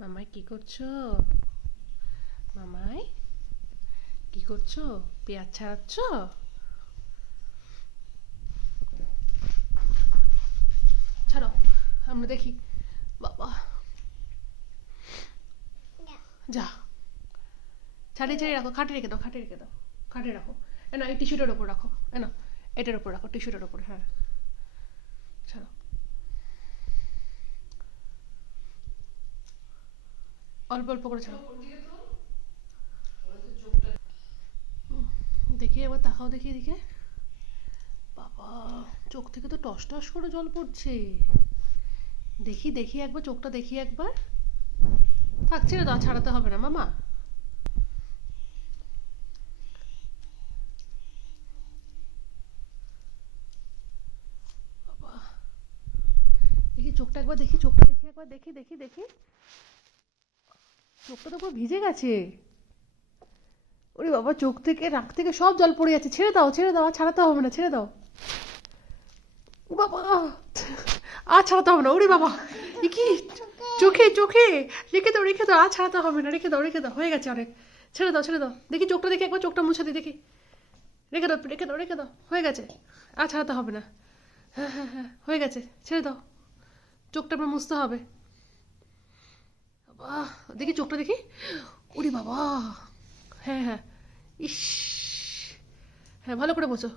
মামাই কি করছো? মামাই কি করছো? পেঁয়াজ ছাড়াচ্ছ? ছাড়ো, আমরা দেখি। বাবা, যা, ছাড়িয়ে ছাড়িয়ে রাখো, খাটে রেখে দাও, খাটে রেখে দাও, খাটে রাখো। না, এই টিস্যুটার ওপর রাখো। না, এটার ওপর রাখো, টিস্যুটার ওপর। হ্যাঁ, ছাড়ো। অল্প অল্প করে ছাড়ো। দেখি একবার তাকাও, দেখি এদিকে। বাবা, চোখ থেকে তো টস টস করে জল পড়ছে। দেখি দেখি একবার, চোখটা দেখি একবার। থাকছে না, দাও, ছাড়াতে হবে না মামা। বাবা, দেখি চোখটা একবার, দেখি চোখটা দেখি একবার, দেখি দেখি দেখি। চোখটা তো পুরো ভিজে গেছে। ওরে বাবা, চোখ থেকে, নাক থেকে সব জল পড়ে যাচ্ছে। ছেড়ে দাও, ছেড়ে দাও, আর ছাড়াতে হবে না, ছেড়ে দাও। ও বাবা, আর ছাড়াতে হবে না। ওরে বাবা, এ কি? চোখে চোখে, রেখে দাও, রেখে দাও, আর ছাড়াতে হবে না, রেখে দাও, রেখে দাও, হয়ে গেছে অনেক। ছেড়ে দাও, ছেড়ে দাও, দেখি চোখটা দেখি একবার, চোখটা মুছে দিই দেখি। রেখে দাও, রেখে দাও, রেখে দাও, হয়ে গেছে। আর ছাড়াতে হবে না। হ্যাঁ হ্যাঁ হ্যাঁ, হয়ে গেছে, ছেড়ে দাও। চোখটা আবার মুছতে হবে। বাবা, দেখি চোখটা দেখি। ওরে বাবা, হ্যাঁ হ্যাঁ, ইস, হ্যাঁ ভালো করে মোছো।